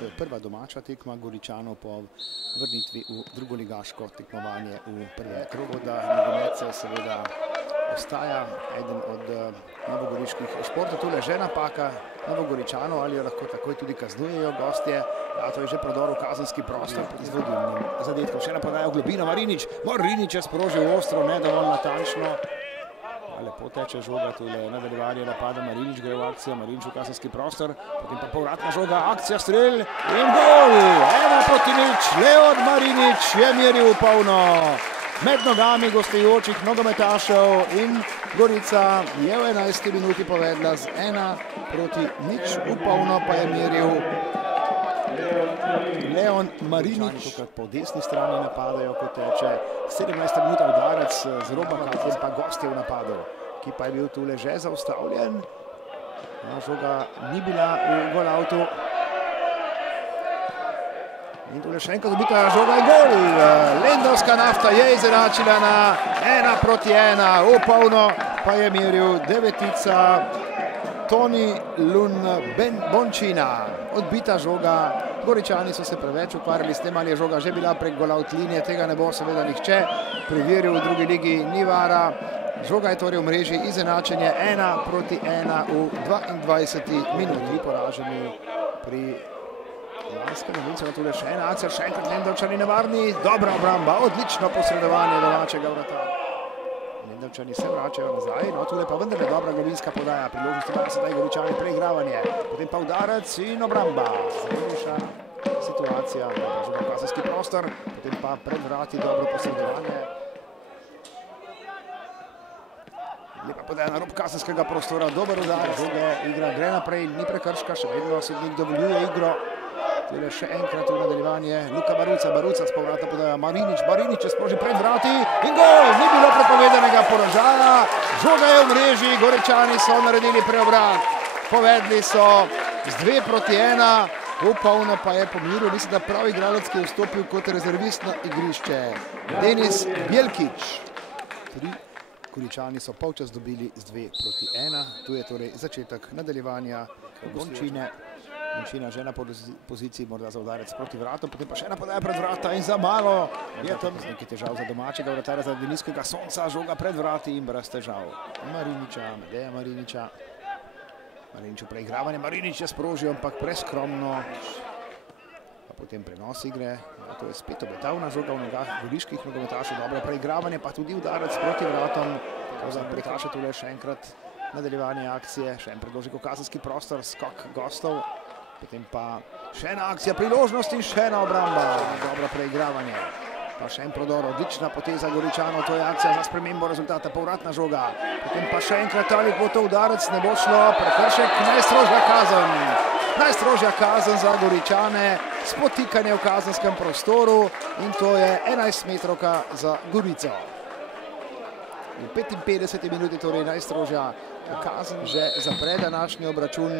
To je prva domača tekma Goričanov po vrnitvi v drugoligaško tekmovanje v prvem krogu, da nogomet se seveda ostaja eden od novogoriških športov. Tule že napaka Novogoričanov, ali jo lahko takoj tudi kaznujejo gostje. Ja, to je že prodor v kazenski prostor z vodilnim zadetkom. Še ena podaja v globino, Marinič je sprožil ostro, ne dovolj natančno. Lepo teče žoga, tule nadaljevanje napada, Marinič gre v akcijo, Marinič v kazenski prostor, potem pa povratna žoga, akcija, strelj in gol! 1:0, Leon Marinič je meril v polno med nogami gostujočih nogometašev in Gorica je v 11. minuti povedla z 1:0, v polno pa je meril Leon Marinič. Tukaj po desni strani napadajo, ko teče 17. minuta udarec z roba, potem pa gostje v napadu, ki pa je bil tule že zaustavljen. Žoga ni bila v golavtu. In tule še enkrat dobita žoga in gol. Lendavska Nafta je izenačila na 1:1. V polno pa je meril devetica Toni Bončina. Odbita žoga. Goričani so se preveč ukvarjali s tem, ali je žoga že bila prek golavt linije. Tega ne bo seveda nihče preveril v drugi ligi, ni vara. Žoga je torej v mreži, izenačenje 1:1 v 22. minuti. Poraženi pri Lanskem novincema. Tule še ena akcija, še enkrat Lendavčani nevarni. Dobra obramba, odlično posredovanje domačega vratarja. Lendavčani se vračajo nazaj, no tule pa vendarle dobra golinska podaja. Priložnosti imajo sedaj Goričani, preigravanje, potem pa udarec in obramba. Zanimivša situacija, žoga kazenski prostor, potem pa pred vrati dobro posredovanje. Lepa podaja na rob kazenskega prostora, dober udar, žoge, igra gre naprej, ni prekrška, še vedno sodnik dovoljuje igro. Tule še enkrat v nadaljevanje, Luka Baruca s povrata podaja Marinič je sprožil pred vrati in gol! Ni bilo prepovedanega položaja, žoga je v mreži, Goričani so naredili preobrat. Povedli so z 2:1, v polno pa je pomiril, mislim, da prav igralec, ki je vstopil kot rezervist na igrišče, Denis Bjelkič. Goričani so polčas dobili z 2:1, tu je torej začetek nadaljevanja Bončina že na poziciji, morda za udarec proti vratom, potem pa še ena podaja pred vrata in za malo je tam nekaj težav za domačega vratarja, zaradi nizkega sonca, žoga pred vrati in brez težav. Medeja Mariniča. Marinič v preigravanje, Marinič je sprožil, ampak preskromno. Pa potem prenos igre, to je spet obetavna žoga v nogah goriških nogometašev, dobro preigravanje, pa tudi udarec proti vratom. Za pretaše tule še enkrat nadaljevanje akcije, še en predložek v kazenski prostor, skok gostov. Potem pa še ena akcija, priložnost in še ena obramba. Dobro preigravanje. Pa še en prodor, odlična poteza Goričanov, to je akcija za spremembo rezultata, povratna žoga. Potem pa še enkrat, ali bo to udarec, ne bo šlo, prekršek, najstrožja kazen za Goričane, spotikanje v kazenskem prostoru in to je 11-metrovka za Gorico. V 55. minuti torej najstrožja kazen že zapre današnji obračun.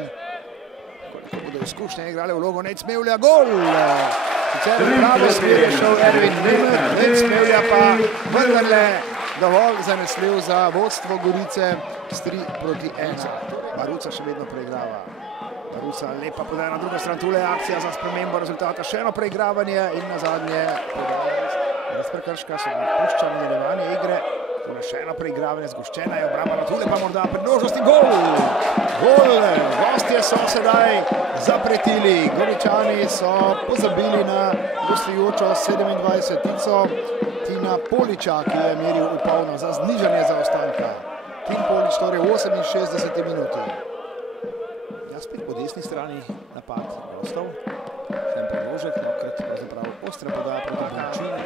Koliko bodo izkušnje igrale vlogo Necmevlja, gol! Sicer v pravo smer je šel Ervin Nemec, Necmevlja pa vendarle dovolj zanesljiv za vodstvo Gorice s 3:1. Baruca še vedno preigrava. Baruca lepa podaja na drugo stran, tule akcija za spremembo rezultata, še eno preigravanje in nazadnje brez prekrška so pušča nadaljevanje igre. Tule še eno preigravanje, zgoščena je obramba, tule pa morda priložnost in gol! Gol! Gostje so sedaj zapretili. Goričani so pozabili na gostujočo 27-tico Tina Poliča, ki je meril v polno za znižanje zaostanka. Tin Polič torej v 68. minuti. Ja, spet po desni strani napad gostov. Še en predložek, nokrat pravzaprav ostra podaja proti Bončini.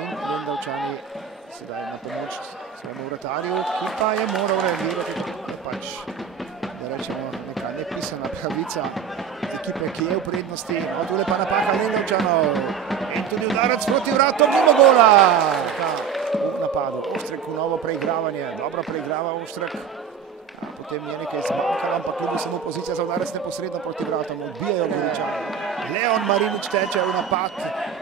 In Lendavčani sedaj na pomoč svojemu vratarju, ki pa je moral reagirati, pač, da rečemo, neka nepisana pravica ekipe, ki je v prednosti. No, tule pa napaka Lendavčanov in tudi udarec proti vratom, mimo gola. V napadu, Oštrek v novo preigravanje, dobro preigrava Oštrek. Potem je nekaj zmanjkalo, ampak kljub samo pozicija za udarec neposredno proti vratom, odbijajo Goričani. Leon Marinič teče v napad,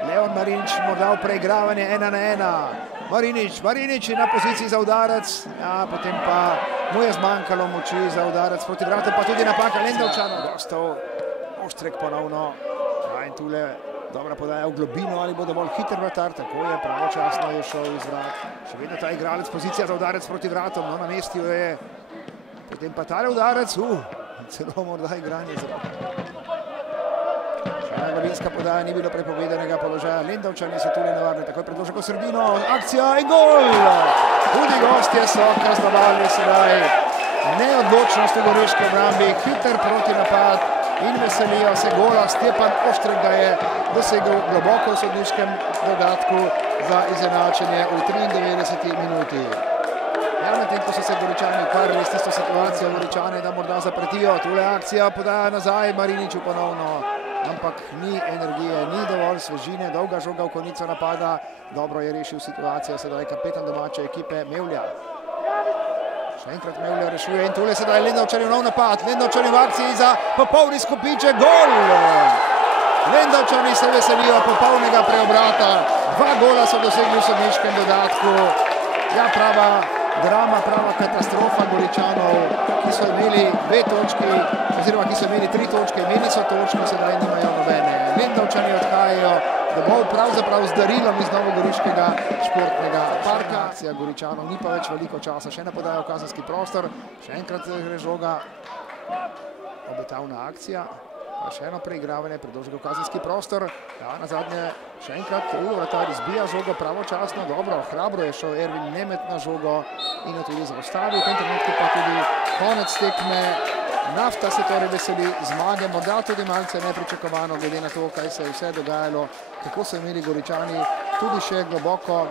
Leon Marinič morda v preigravanje 1:1. Marinič je na poziciji za udarec, ja, potem pa mu je zmanjkalo moči za udarec proti vratom, pa tudi napaka Lendavčanov. Gostov Oštrek ponovno. Ja, in tule dobra podaja v globino, ali bo dovolj hiter vratar, tako je, pravočasno je šel iz vrat. Še vedno ta igralec, pozicija za udarec proti vratom, no namestil je. Potem pa tale udarec, celo morda igranje za... Še ena globinska podaja, ni bilo prepovedanega položaja. Lendavčani so tule nevarni, takoj predložek v sredino, akcija in gol! Tudi gostje so kaznovali sedaj neodločnost v goriški obrambi, hiter proti napad in veselijo se gola. Stjepan Oštrek ga je dosegel globoko v sodniškem dodatku za izenačenje v 93. minuti. Ja, medtem ko so se Goričani ukvarjali s tisto situacijo, Goričane da morda zapretijo, tule akcija podaja nazaj Mariniču ponovno, ampak ni energije, ni dovolj svežine, dolga žoga v konico napada, dobro je rešil situacijo sedaj kapetan domače ekipe Mevlja. Še enkrat Mevlja rešuje in tule sedaj Lendavčanov nov napad, Lendavčani v akciji za popolni skupiček, gol! Lendavčani se veselijo popolnega preobrata, 2 gola so dosegli v sodniškem dodatku. Ja, prava drama, prava katastrofa Goričanov, ki so imeli 2 točki, oziroma ki so imeli 3 točke, imeli so točke, sedaj nimajo nobene. Lendavčani odhajajo domov pravzaprav z darilom iz novogoriškega športnega parka. Akcija Goričanov, ni pa več veliko časa, še ena podaja v kazenski prostor, še enkrat gre žoga, obetavna akcija. Pa še eno preigravanje, predložek v kazenski prostor. Ja, nazadnje še enkrat vratar izbija žogo pravočasno, dobro, hrabro je šel Ervin Nemet na žogo in jo tudi zaustavil. V tem trenutku pa tudi konec tekme. Nafta se torej veseli zmage, morda tudi malce nepričakovano, glede na to, kaj se je vse dogajalo, kako so imeli Goričani tudi še globoko